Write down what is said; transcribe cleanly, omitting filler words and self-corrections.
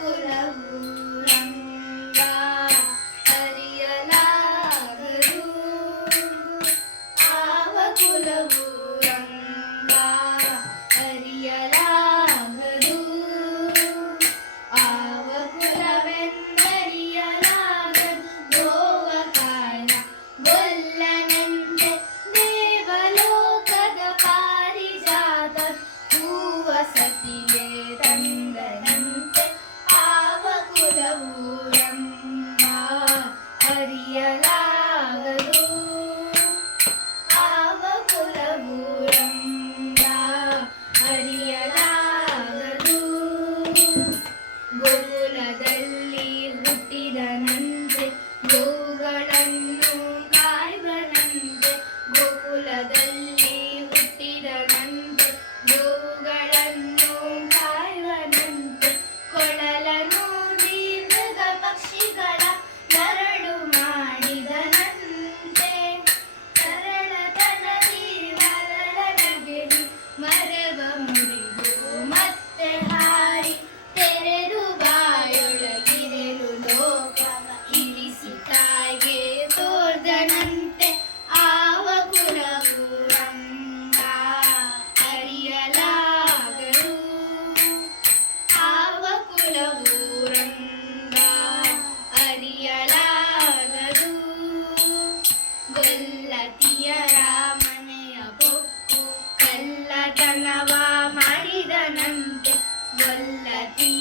ಕುಲವು ರಂಗ ಅರಿಯಲಾಗದು ಆವ ಕುಲವು ರಂಗ ಅರಿಯಲಾಗದು ಆವ ಕುಲವೆಂದರಿಯಲಾಗದು ಗೋವ ಕಾರಣ ಗೊಲ್ಲನಂತೆ ದೇವಲೋಕದ ಪಾರಿಜಾತ ಹೂವ ಸತಿಯೇ ತಂದನಂತೆ ಆವ ಕುಲವು ರಂಗ ಅರಿಯಲಾಗದು ಆವ ಕುಲವು ರಂಗ ಅರಿಯಲಾಗದು ಗೋಕುಲದಲ್ಲಿ ಹುಟ್ಟಿದನಂತೆ ಗೋವುಗಳನ್ನು ಕಾಯ್ವನಂತೆ ಗೋಕುಲದಲ್ಲಿ ಹುಟ್ಟಿದನಂತೆ ಗೋವುಗಳನ್ನು ಕಾಯ್ವನಂತೆ ಕೊಳಲನೂದಿ ಮೃಗ ಪಕ್ಷಿಗಳ ನರಳು ಮಾಡಿದನಂತೆ ತರಳತನದಿ ಮರಳನಗೆಡಿ ಮರವ ಮುರಿದು ಮತ್ತೆ ಹಾರಿ ತೆರೆದು ಬಾಯೊಳಗಿರೆದು ಲೋಕವ ಇರಿಸಿ ತಾಯಿಗೆ ತೋರ್ದನಂತೆ ಆವ ಕುಲವು ರಂಗ ಅರಿಯಲಾಗದು ಆವ ಕುಲವು ರಂಗ ಅರಿಯಲಾಗದು ಗೊಲ್ಲತಿಯರ ಮನೆಯ ಬೊಕ್ಕು ಕಳ್ಳತನವ ಮಾಡಿದನಂತೆ ಗೊಲ್ಲತಿಯ